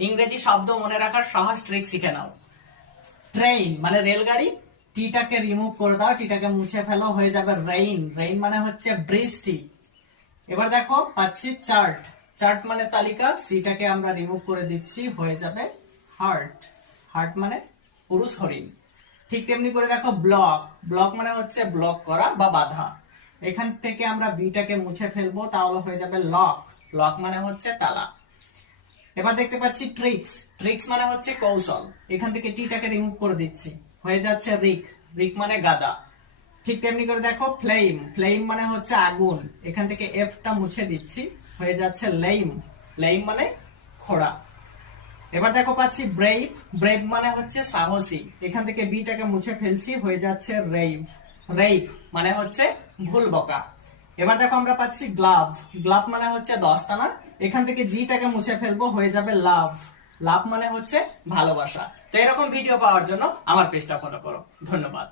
ইংরেজি শব্দ মনে রাখার সহজ ট্রিক শিখে নাও। ট্রেন মানে রেলগাড়ি, টিটাকে রিমুভ করে দাও, টিটাকে মুছে ফেলো, হয়ে যাবে রেইন। রেইন মানে হচ্ছে বৃষ্টি। এবার দেখো পাচ্ছি চার্ট, চার্ট মানে তালিকা, সিটাকে আমরা রিমুভ করে দিচ্ছি, হয়ে যাবে হার্ট। হার্ট মানে পুরুষ হরিণ। ঠিক তেমনি করে দেখো ব্লক, ব্লক মানে হচ্ছে ব্লক করা বা বাধা। এখান থেকে আমরা বিটাকে মুছে ফেলবো, তাহলে হয়ে যাবে লক। লক মানে হচ্ছে তালা। এবার দেখতে পাচ্ছি ট্রিক্স, ট্রিক্স মানে হচ্ছে কৌশল। এখান থেকে টিটাকে রিমুভ করে দিচ্ছি, হয়ে যাচ্ছে রিক। রিক মানে গাদা। ঠিক তেমনি করে দেখো ফ্লেম, ফ্লেম মানে হচ্ছে আগুন। এখান থেকে এফটা মুছে দিচ্ছি, হয়ে যাচ্ছে লেইম। লেইম মানে খোড়া। এবার দেখো পাচ্ছি ব্রেভ, ব্রেভ মানে হচ্ছে সাহসী। এখান থেকে বিটাকে মুছে ফেলছি, হয়ে যাচ্ছে রেইভ। রেইভ মানে হচ্ছে ভুল বকা। এবার দেখো আমরা পাচ্ছি গ্লাভ, গ্লাভ মানে হচ্ছে দস্তানা। এখান থেকে জিটাকে মুছে ফেলবো, হয়ে যাবে লাভ। লাভ মানে হচ্ছে ভালোবাসা। তো এরকম ভিডিও পাওয়ার জন্য আমার পেজটা ফলো করো। ধন্যবাদ।